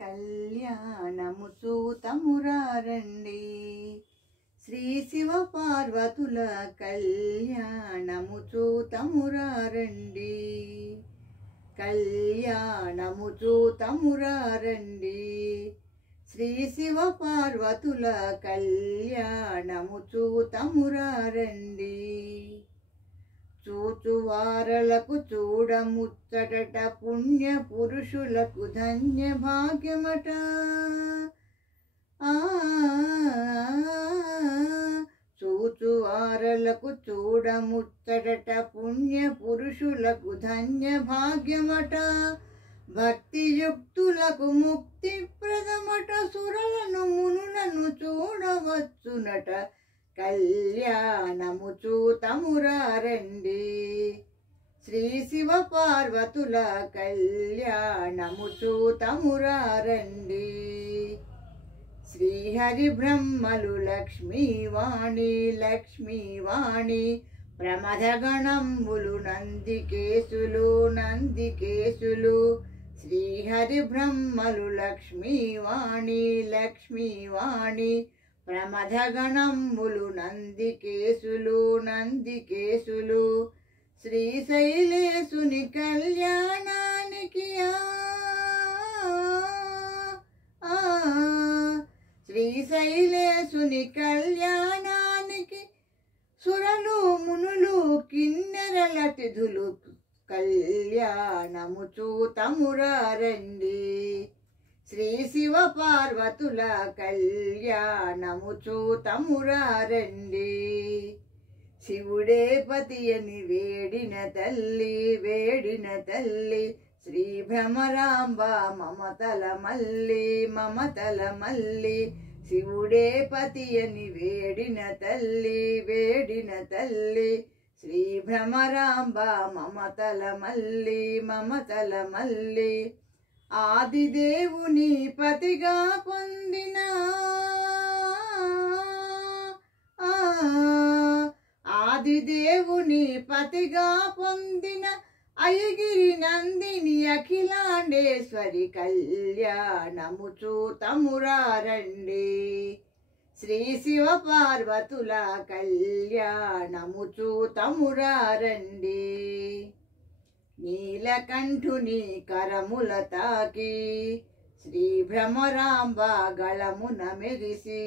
కళ్యాణము చూతమురారండి. శ్రీ శివ పార్వతుల కళ్యాణము చూతమురారండి. కళ్యాణము చూతమురారండి. శ్రీ శివ పార్వతుల కళ్యాణము చూతమురారండి. చూచువారలకు చూడముచ్చటట, పుణ్య పురుషులకు ధన్య భాగ్యమట. చూచువారలకు చూడముచ్చటట, పుణ్య పురుషులకు ధన్య భాగ్యమట. భక్తియుక్తులకు ముక్తి ప్రదమట, సురలను మునులను చూడవచ్చునట. కళ్యాణము చూతమురారండి. శ్రీ శివ పార్వతుల కళ్యాణము చూతమురారండి. శ్రీహరి బ్రహ్మలు లక్ష్మీవాణి లక్ష్మీవాణి, ప్రమథగణంబులు నందికేశులు నందికేశులు. శ్రీహరి బ్రహ్మలు లక్ష్మీవాణి లక్ష్మీవాణి, ప్రమథగణంబులు నందికేశులు నందికేశులు. శ్రీశైలేశుని కళ్యాణానికి శ్రీశైలేశుని కళ్యాణానికి సురలు మునులు కిన్నెరలతిథులు కళ్యాణము చూతమురారండి. శ్రీ శివ పార్వతుల కళ్యాణము చూతమురారండి. శివుడే పతి అని వేడిన తల్లి వేడిన తల్లి, శ్రీ భ్రమరాంబ మమతల మల్లి మమతల మల్లి. శివుడే పతి అని వేడిన తల్లి వేడిన తల్లి, శ్రీ భ్రమరాంబ మమతల మల్లి మమతల మల్లి. ఆదిదేవుని పతిగా పొందిన ఆదిదేవుని పతిగా పొందిన అయగిరి నందిని అఖిలాండేశ్వరి కళ్యాణము చూతమురారండి. శ్రీ శివ పార్వతుల కళ్యాణము చూతమురారండి. నీలకంఠుని కరముల తాకి, శ్రీ భ్రమరాంబ గళమున మెరిసి.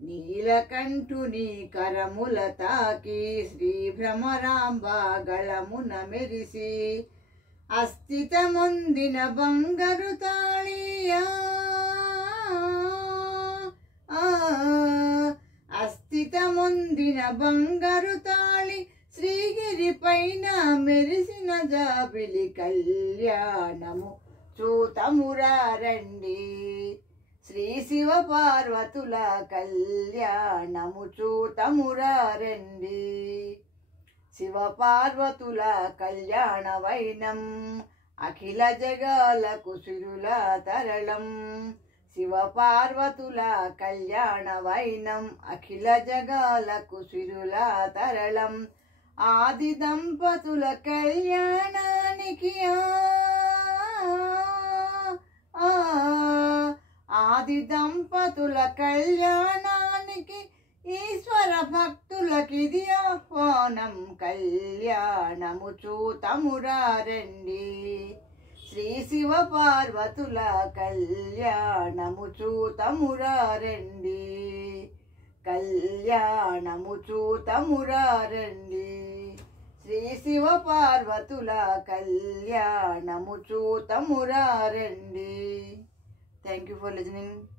నీలకంఠుని కరముల తాకి, శ్రీ భ్రమరాంబ గళమున మెరిసి. అస్థితమొందిన బంగారు తాళియా అస్థితమొందిన బంగారు తాళి, శ్రీగిరి పైన మెరిసిన జాబిలి కళ్యాణము చూతమురారండి. శ్రీ శివ పార్వతుల కళ్యాణము చూతమురారండి. శివ పార్వతుల కళ్యాణ వైనం, అఖిల జగాలకు సిరుల తరళం. శివ పార్వతుల కళ్యాణ వైనం, అఖిల జగాలకు సిరుల తరళం. ఆది దంపతుల కళ్యాణానికి ఆది దంపతుల కళ్యాణానికి, ఈశ్వర భక్తులకిది ఆహ్వానం కళ్యాణము చూతమురారండి. శ్రీ శివ పార్వతుల కళ్యాణము చూతమురారండి. కళ్యాణము చూతమురారండి. శ్రీ శివ పార్వతుల కళ్యాణము చూతమురారండి. Thank you for listening.